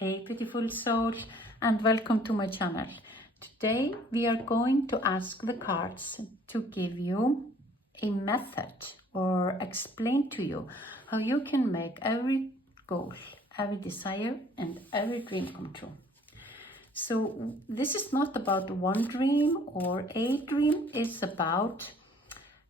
Hey beautiful soul, and welcome to my channel. Today we are going to ask the cards to give you a method or explain to you how you can make every goal, every desire and every dream come true. So this is not about one dream or a dream, it's about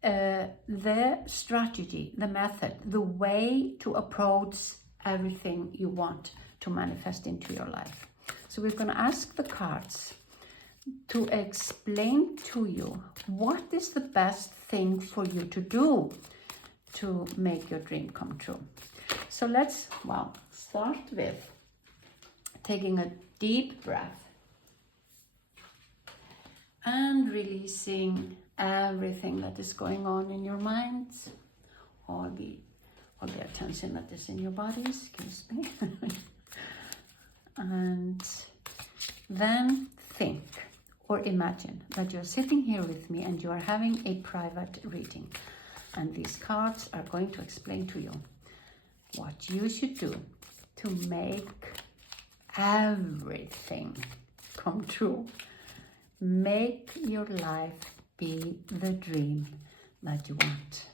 the strategy, the method, the way to approach everything you want to manifest into your life. So we're going to ask the cards to explain to you what is the best thing for you to do to make your dream come true. So let's, start with taking a deep breath and releasing everything that is going on in your mind, all the attention that is in your body, excuse me. And then think or imagine that you're sitting here with me and you are having a private reading. And these cards are going to explain to you what you should do to make everything come true. Make your life be the dream that you want.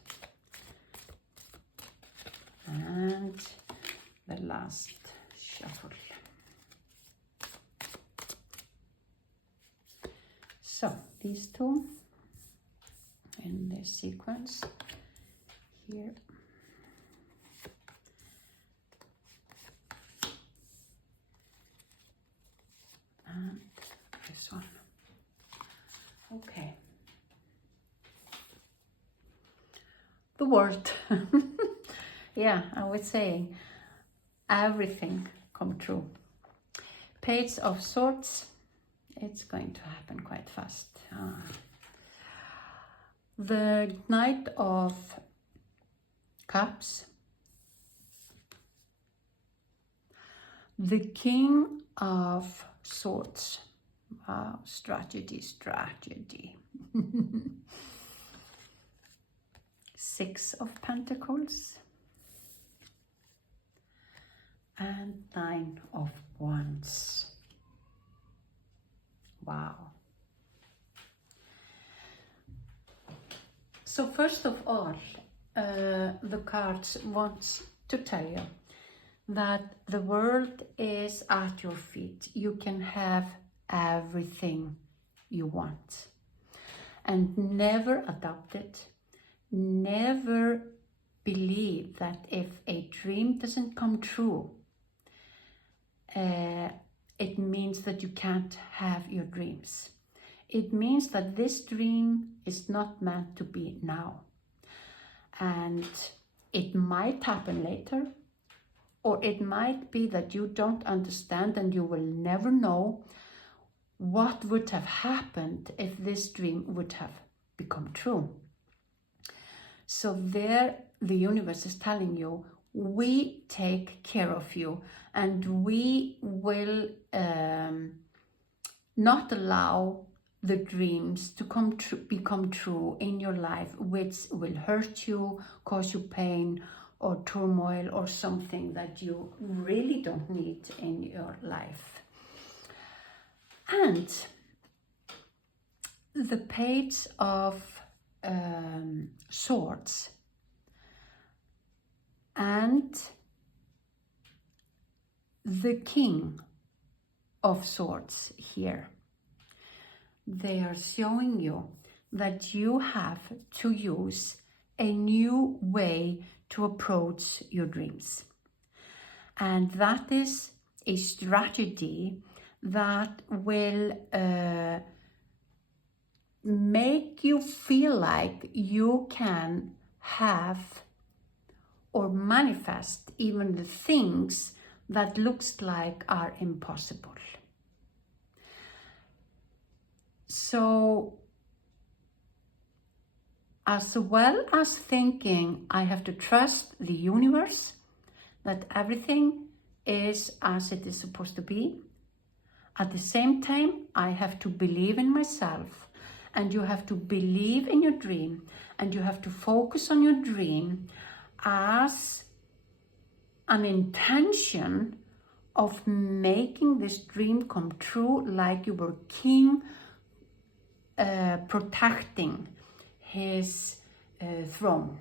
And the last shuffle. So these two in this sequence here. And this one. Okay. The word. Yeah, I would say everything come true. Page of Swords. It's going to happen quite fast. The Knight of Cups. The King of Swords. Wow, strategy. Six of Pentacles. And Nine of Wands. Wow. So first of all, the cards want to tell you that the world is at your feet. You can have everything you want. And never adopt it. Never believe that if a dream doesn't come true, it means that you can't have your dreams. It means that this dream is not meant to be now. And it might happen later, or it might be that you don't understand and you will never know what would have happened if this dream would have become true. So there, the universe is telling you, we take care of you and we will not allow the dreams to become true in your life, which will hurt you, cause you pain or turmoil or something that you really don't need in your life. And the Page of Swords and the King of Swords here, they are showing you that you have to use a new way to approach your dreams. And that is a strategy that will make you feel like you can have or manifest even the things that looks like are impossible. So, as well as thinking I have to trust the universe, that everything is as it is supposed to be, at the same time, I have to believe in myself, and you have to believe in your dream, and you have to focus on your dream as an intention of making this dream come true, like you were king protecting his throne.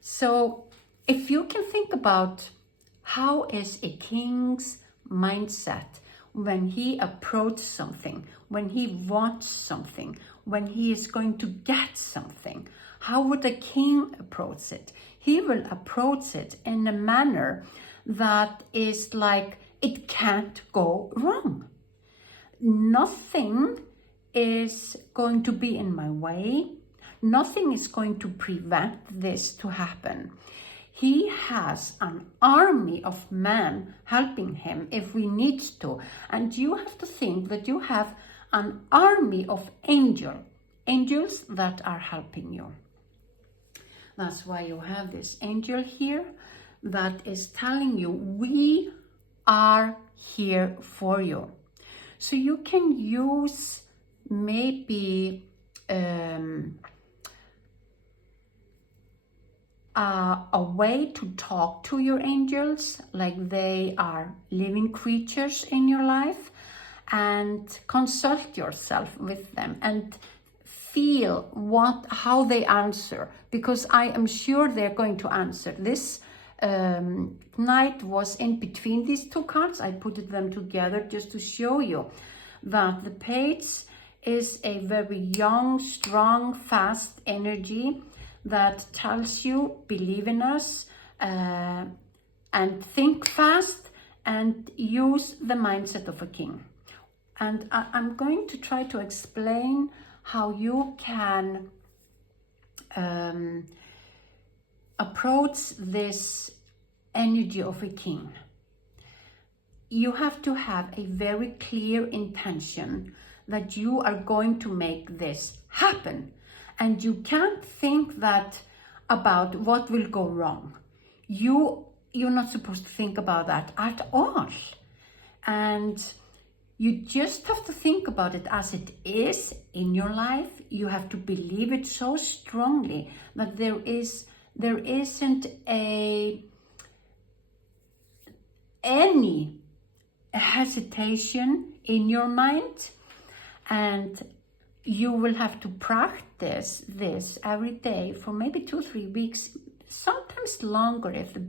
So if you can think about how is a king's mindset when he approaches something, when he wants something, when he is going to get something, how would a king approach it? He will approach it in a manner that is like, it can't go wrong. Nothing is going to be in my way. Nothing is going to prevent this to happen. He has an army of men helping him if we need to. And you have to think that you have an army of angels that are helping you. That's why you have this angel here that is telling you, we are here for you. So you can use maybe a way to talk to your angels, like they are living creatures in your life, and consult yourself with them and feel how they answer, because I am sure they're going to answer. This knight was in between these two cards. I put them together just to show you that the page is a very young, strong, fast energy that tells you, believe in us, and think fast and use the mindset of a king. And I'm going to try to explain how you can approach this energy of a king. You have to have a very clear intention that you are going to make this happen. And you can't think that about what will go wrong. You're not supposed to think about that at all. And you just have to think about it as it is in your life. You have to believe it so strongly that there isn't any hesitation in your mind, and you will have to practice this every day for maybe 2-3 weeks, sometimes longer if the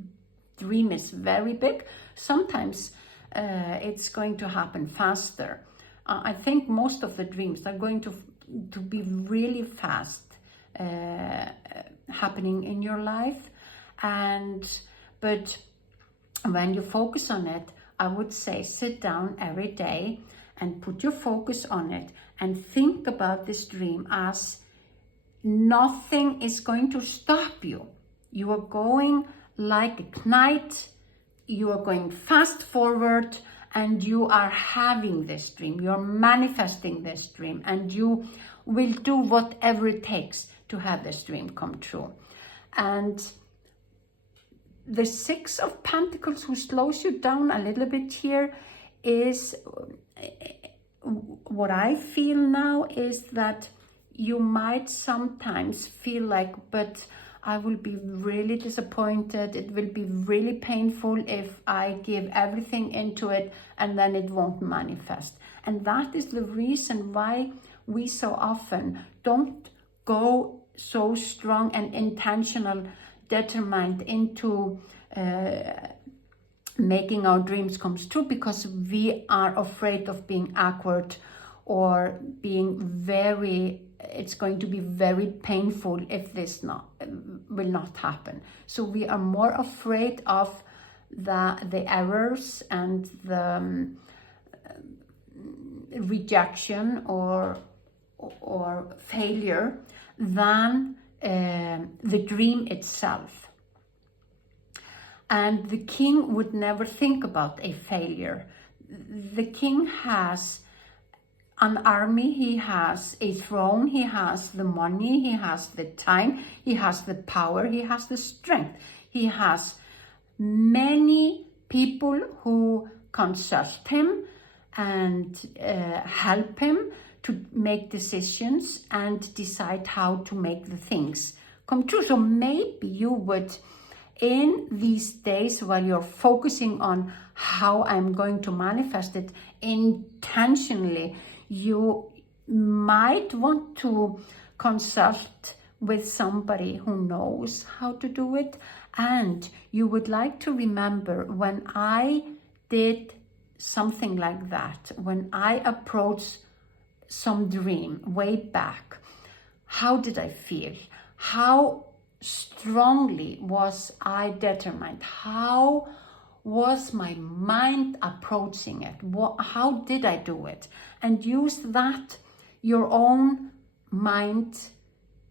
dream is very big. Sometimes it's going to happen faster. I think most of the dreams are going to be really fast happening in your life. But when you focus on it, I would say sit down every day and put your focus on it and think about this dream as nothing is going to stop you. You are going like a knight, you are going fast forward, and you are having this dream, you're manifesting this dream, and you will do whatever it takes to have this dream come true. And the Six of Pentacles, who slows you down a little bit here, is what I feel now is that you might sometimes feel like, but I will be really disappointed. It will be really painful if I give everything into it and then it won't manifest. And that is the reason why we so often don't go so strong and intentional, determined into making our dreams come true, because we are afraid of being awkward or being it's going to be very painful if this will not happen. So we are more afraid of the errors and the rejection or failure than the dream itself. And the king would never think about a failure. The king has an army, he has a throne, he has the money, he has the time, he has the power, he has the strength. He has many people who consult him and help him to make decisions and decide how to make the things come true. So maybe you would in these days, while you're focusing on how I'm going to manifest it intentionally, you might want to consult with somebody who knows how to do it. And you would like to remember when I did something like that, when I approached some dream way back, how did I feel? How strongly was I determined? How was my mind approaching it? How did I do it? And use that, your own mind,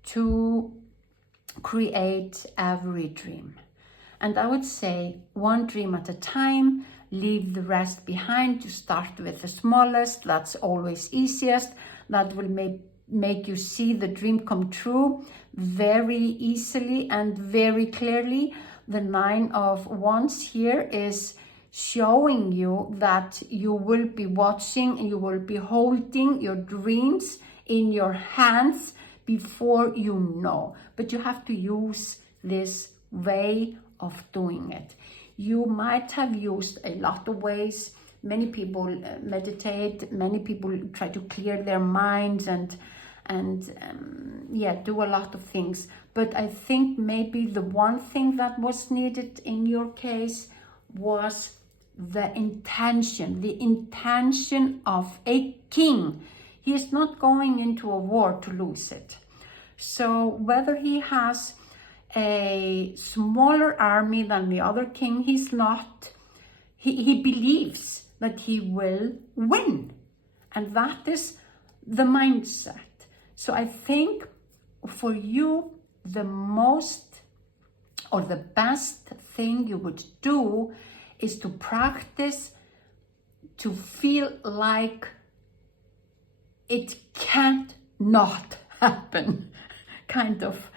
to create every dream. And I would say one dream at a time, leave the rest behind. You start with the smallest, that's always easiest. That will make you see the dream come true very easily and very clearly. The 9 of Wands here is showing you that you will be watching and you will be holding your dreams in your hands before you know. But you have to use this way of doing it. You might have used a lot of ways. Many people meditate, many people try to clear their minds and do a lot of things. But I think maybe the one thing that was needed in your case was the intention of a king. He is not going into a war to lose it. So whether he has a smaller army than the other king, he believes that he will win. And that is the mindset. So I think for you, the most or the best thing you would do is to practice to feel like it can't not happen, kind of,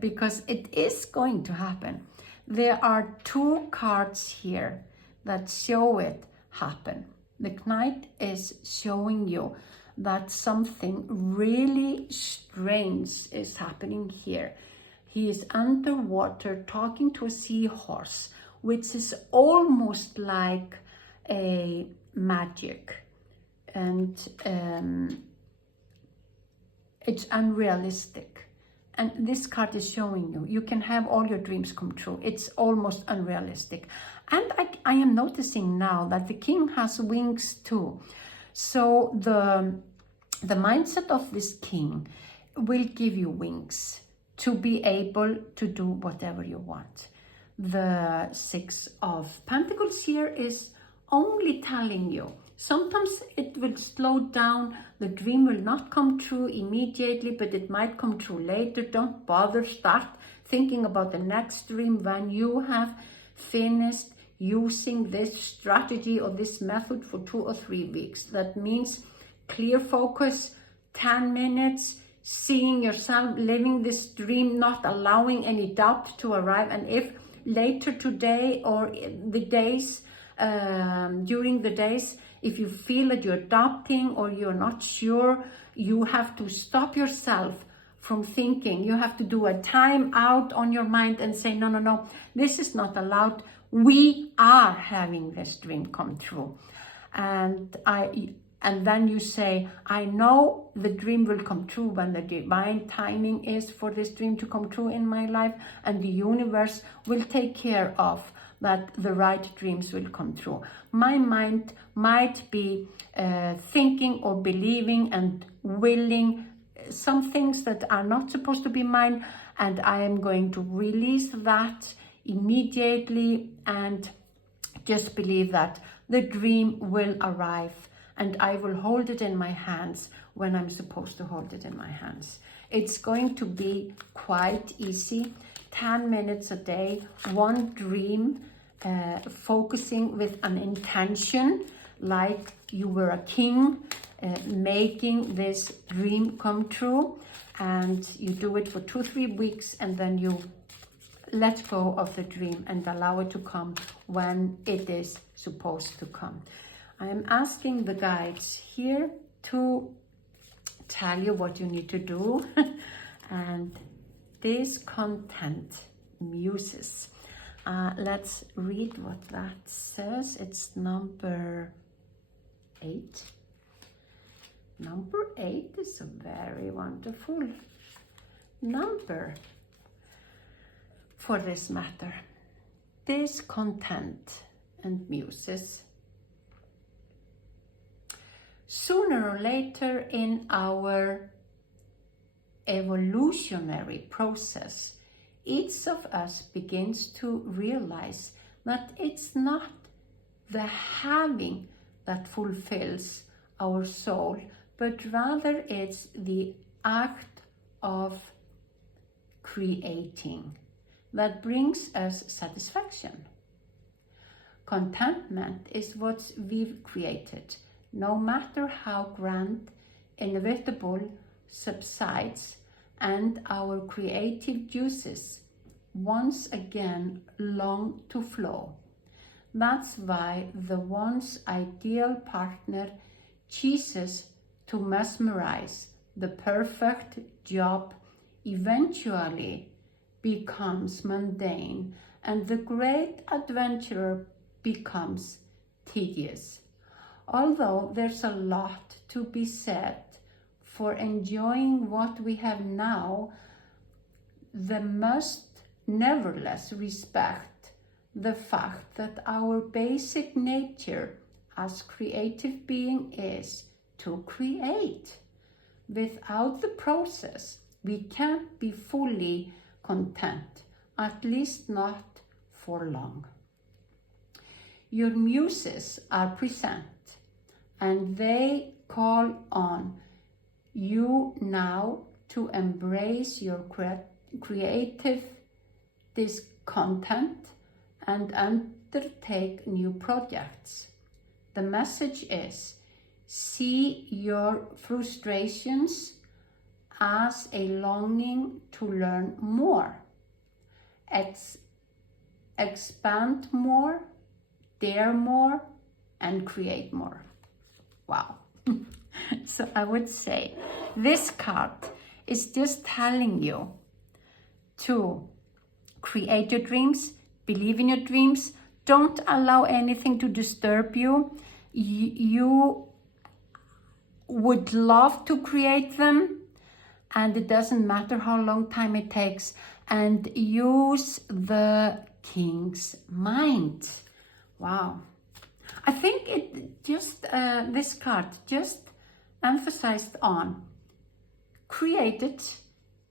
because it is going to happen. There are 2 cards here that show it happen. The Knight is showing you that something really strange is happening here. He is underwater talking to a seahorse, which is almost like a magic. And it's unrealistic. And this card is showing you can have all your dreams come true. It's almost unrealistic. And I am noticing now that the king has wings too. So the mindset of this king will give you wings to be able to do whatever you want. The 6 of Pentacles here is only telling you, sometimes it will slow down. The dream will not come true immediately, but it might come true later. Don't bother. Start thinking about the next dream when you have finished using this strategy or this method for 2 or 3 weeks. That means clear focus, 10 minutes, seeing yourself living this dream, not allowing any doubt to arrive. And if later today or the days, during the days, if you feel that you're doubting or you're not sure, you have to stop yourself from thinking. You have to do a time out on your mind and say, no, this is not allowed. We are having this dream come true. And then you say, I know the dream will come true when the divine timing is for this dream to come true in my life, and the universe will take care of that the right dreams will come true. My mind might be thinking or believing and willing some things that are not supposed to be mine, and I am going to release that immediately and just believe that the dream will arrive and I will hold it in my hands when I'm supposed to hold it in my hands. It's going to be quite easy. 10 minutes a day, one dream, focusing with an intention, like you were a king, making this dream come true. And you do it for 2-3 weeks, and then you let go of the dream and allow it to come when it is supposed to come. I am asking the guides here to tell you what you need to do. And this content, muses, Let's read what that says. It's number 8. Number 8 is a very wonderful number for this matter. Discontent and muses. Sooner or later in our evolutionary process, each of us begins to realize that it's not the having that fulfills our soul, but rather it's the act of creating that brings us satisfaction. Contentment is what we've created, no matter how grand, inevitable subsides, and our creative juices once again long to flow. That's why the once ideal partner ceases to mesmerize. The perfect job eventually becomes mundane, and the great adventurer becomes tedious. Although there's a lot to be said for enjoying what we have now, they must nevertheless respect the fact that our basic nature as creative being is to create. Without the process, we can't be fully content, at least not for long. Your muses are present, and they call on you now to embrace your creative discontent and undertake new projects. The message is, see your frustrations as a longing to learn more, expand more, dare more, and create more. Wow. So I would say this card is just telling you to create your dreams, believe in your dreams, don't allow anything to disturb you. You would love to create them, and it doesn't matter how long time it takes, and use the king's mind. Wow. I think it just, this card just emphasized on create it.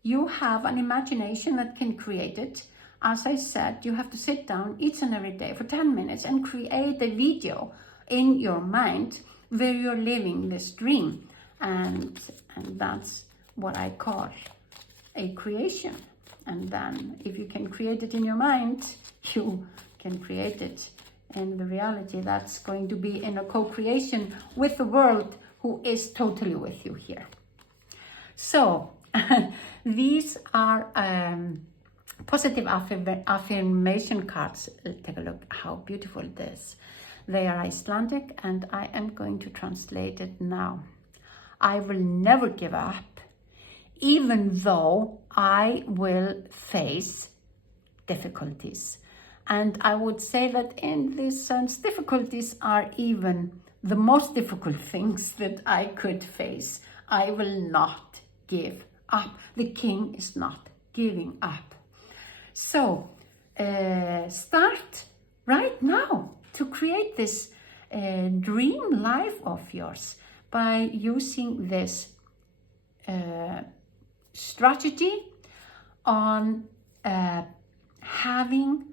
You have an imagination that can create it. As I said, you have to sit down each and every day for 10 minutes and create a video in your mind where you're living this dream. And that's what I call a creation. And then if you can create it in your mind, you can create it in the reality that's going to be in a co-creation with the world who is totally with you here. So these are positive affirmation cards. Take a look how beautiful it is. They are Icelandic, and I am going to translate it now. I will never give up, even though I will face difficulties. And I would say that in this sense, difficulties are even the most difficult things that I could face. I will not give up. The king is not giving up. So start right now to create this dream life of yours by using this strategy on having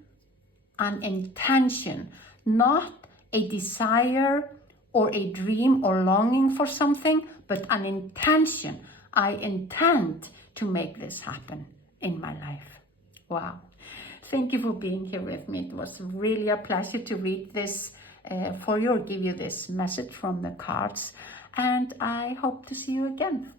an intention, not a desire or a dream or longing for something, but an intention. I intend to make this happen in my life. Wow. Thank you for being here with me. It was really a pleasure to read this for you or give you this message from the cards. And I hope to see you again.